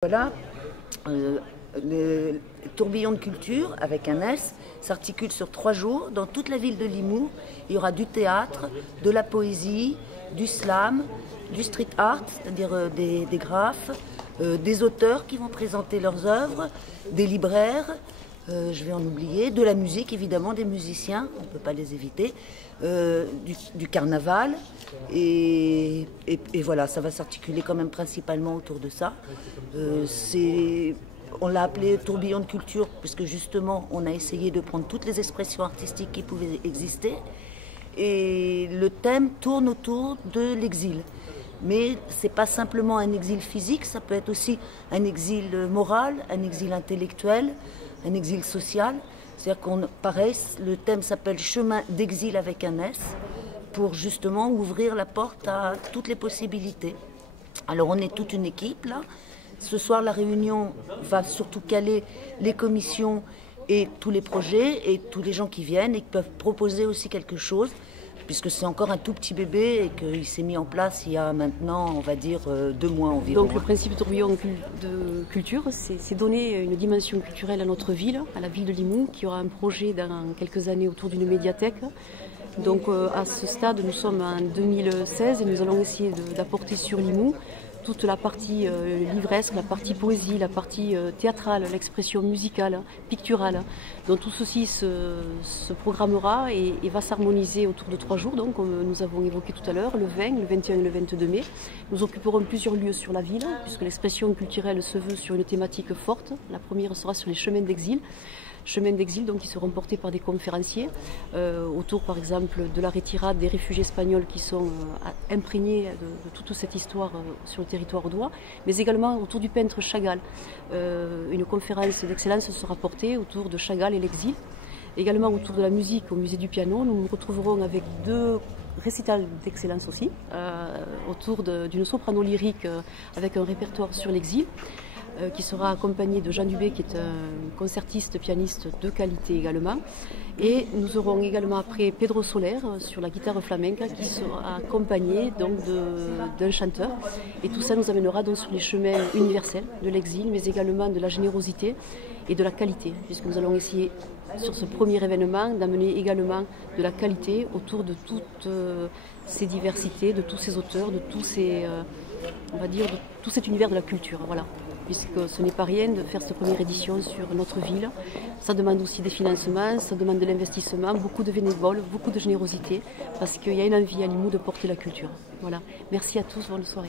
Voilà, le tourbillon de culture avec un S s'articule sur 3 jours dans toute la ville de Limoux. Il y aura du théâtre, de la poésie, du slam, du street art, c'est-à-dire des graphes, des auteurs qui vont présenter leurs œuvres, des libraires, je vais en oublier, de la musique évidemment, des musiciens, on ne peut pas les éviter, du carnaval et voilà, ça va s'articuler quand même principalement autour de ça. On l'a appelé tourbillon de culture puisque justement on a essayé de prendre toutes les expressions artistiques qui pouvaient exister et le thème tourne autour de l'exil. Mais ce n'est pas simplement un exil physique, ça peut être aussi un exil moral, un exil intellectuel, un exil social. C'est-à-dire pareil, le thème s'appelle Chemin d'exil avec un S, pour justement ouvrir la porte à toutes les possibilités. Alors on est toute une équipe là. Ce soir, la réunion va surtout caler les commissions et tous les projets et tous les gens qui viennent et qui peuvent proposer aussi quelque chose, puisque c'est encore un tout petit bébé et qu'il s'est mis en place il y a maintenant, on va dire, 2 mois environ. Donc le principe de tourbillon de culture, c'est donner une dimension culturelle à notre ville, à la ville de Limoux, qui aura un projet dans quelques années autour d'une médiathèque. Donc à ce stade, nous sommes en 2016 et nous allons essayer d'apporter sur Limoux toute la partie livresque, la partie poésie, la partie théâtrale, l'expression musicale, picturale. Donc tout ceci se programmera et va s'harmoniser autour de 3 jours, donc, comme nous avons évoqué tout à l'heure, le 20, le 21 et le 22 mai. Nous occuperons plusieurs lieux sur la ville, puisque l'expression culturelle se veut sur une thématique forte. La première sera sur les chemins d'exil. Chemins d'exil donc, qui seront portés par des conférenciers autour par exemple de la retirade des réfugiés espagnols qui sont imprégnés de toute cette histoire sur le territoire audois, mais également autour du peintre Chagall. Une conférence d'excellence sera portée autour de Chagall et l'exil. Également autour de la musique au musée du piano, nous nous retrouverons avec 2 récitals d'excellence aussi, autour d'une soprano lyrique avec un répertoire sur l'exil, qui sera accompagné de Jean Dubé, qui est un concertiste pianiste de qualité également. Et nous aurons également après Pedro Soler sur la guitare flamenca, qui sera accompagné d'un chanteur. Et tout ça nous amènera donc sur les chemins universels de l'exil, mais également de la générosité et de la qualité, puisque nous allons essayer sur ce premier événement d'amener également de la qualité autour de toutes ces diversités, de tous ces auteurs, de tous ces, on va dire, de tout cet univers de la culture. Voilà. Puisque ce n'est pas rien de faire cette première édition sur notre ville. Ça demande aussi des financements, ça demande de l'investissement, beaucoup de bénévoles, beaucoup de générosité, parce qu'il y a une envie à Limoux de porter la culture. Voilà. Merci à tous, bonne soirée.